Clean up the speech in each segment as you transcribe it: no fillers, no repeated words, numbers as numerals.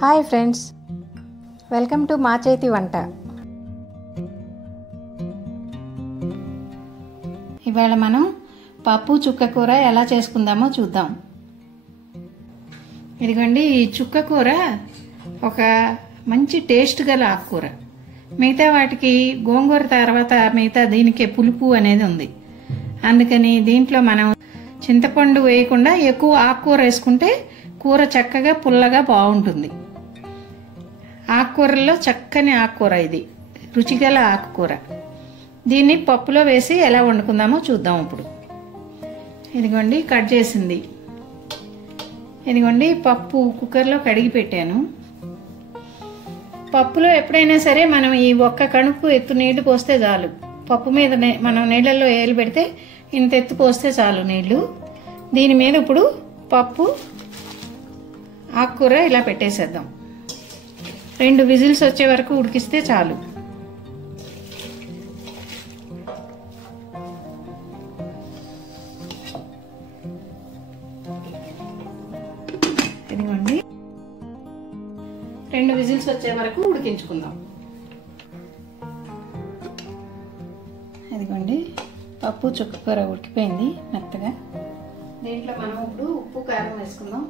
Hi friends, welcome to మా చేతి వంట. ఇవాళ మనం పప్పు చుక్కకూర ఎలా చేసుకుందామో చూద్దాం. ఇదిగోండి, ఈ చుక్కకూర ఒక మంచి టేస్ట్ గల ఆకుకూర. మిగతా వాటికి గోంగూర తర్వాత మిగతా దీనికి పులుపు అనేది ఉంది. అందుకని దీంట్లో మనం చింతపండు వేయకుండా ఎక్కువ ఆకుకూర వేసుకుంటే కూర చక్కగా పుల్లగా బాగుంటుంది. ఆకుకూరలో చక్కని ఆకుకూర, ఇది రుచిగల ఆకుకూర. దీన్ని పప్పులో వేసి ఎలా వండుకుందామో చూద్దాం ఇప్పుడు. ఇదిగోండి కట్ చేసింది. ఇదిగోండి పప్పు కుక్కర్లో కడిగి పెట్టాను. పప్పులో ఎప్పుడైనా సరే మనం ఈ ఒక్క కణుపు ఎత్తు నీళ్లు పోస్తే చాలు. పప్పు మీద మనం నీళ్ళల్లో ఏలు పెడితే ఇంత ఎత్తు పోస్తే చాలు నీళ్లు. దీని మీద ఇప్పుడు పప్పు ఆకుకూర ఇలా పెట్టేసేద్దాం. 2 విజిల్స్ వచ్చే వరకు ఉడికిస్తే చాలు. ఇదిగోండి 2 విజిల్స్ వచ్చే వరకు ఉడికించుకుందాం. ఇదిగోండి పప్పు చుక్కకూర ఉడికిపోయింది మెత్తగా. దీంట్లో మనం ఇప్పుడు ఉప్పు కారం వేసుకుందాం.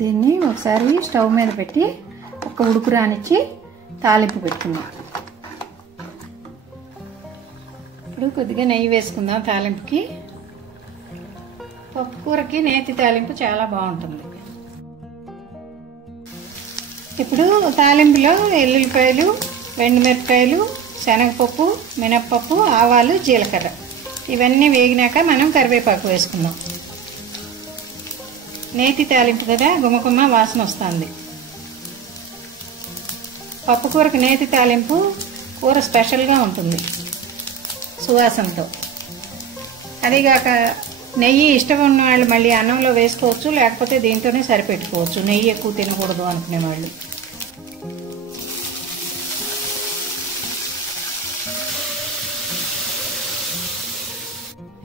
దీన్ని ఒకసారి స్టవ్ మీద పెట్టి ఒక ఉడుకు రానిచ్చి తాలింపు పెట్టుకుందాం. ఇప్పుడు కొద్దిగా నెయ్యి వేసుకుందాం తాలింపుకి. పప్పు కూరకి నేతి తాలింపు చాలా బాగుంటుంది. ఇప్పుడు తాలింపులో ఎల్లుల్లిపాయలు, ఎండుమిరపకాయలు, శనగపప్పు, మినప్పప్పు, ఆవాలు, జీలకర్ర ఇవన్నీ వేగినాక మనం కరివేపాకు వేసుకుందాం. నేతి తాలింపు కదా, గుమగుమ వాసన వస్తుంది. పప్పు కూరకు నేతి తాలింపు కూర స్పెషల్గా ఉంటుంది సువాసనతో. అదిగాక నెయ్యి ఇష్టం ఉన్న వాళ్ళు మళ్ళీ అన్నంలో వేసుకోవచ్చు, లేకపోతే దీంతోనే సరిపెట్టుకోవచ్చు. నెయ్యి ఎక్కువ తినకూడదు అనుకునే వాళ్ళు.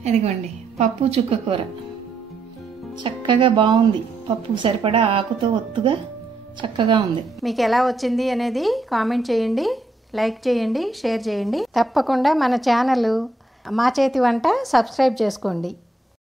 ఇదిగోండి పప్పు చుక్కకూర చక్కగా బాగుంది. పప్పు సరిపడా ఆకుతో ఒత్తుగా చక్కగా ఉంది. మీకు ఎలా వచ్చింది అనేది కామెంట్ చేయండి, లైక్ చేయండి, షేర్ చేయండి. తప్పకుండా మన ఛానల్ మా చేతి వంట సబ్స్క్రైబ్ చేసుకోండి.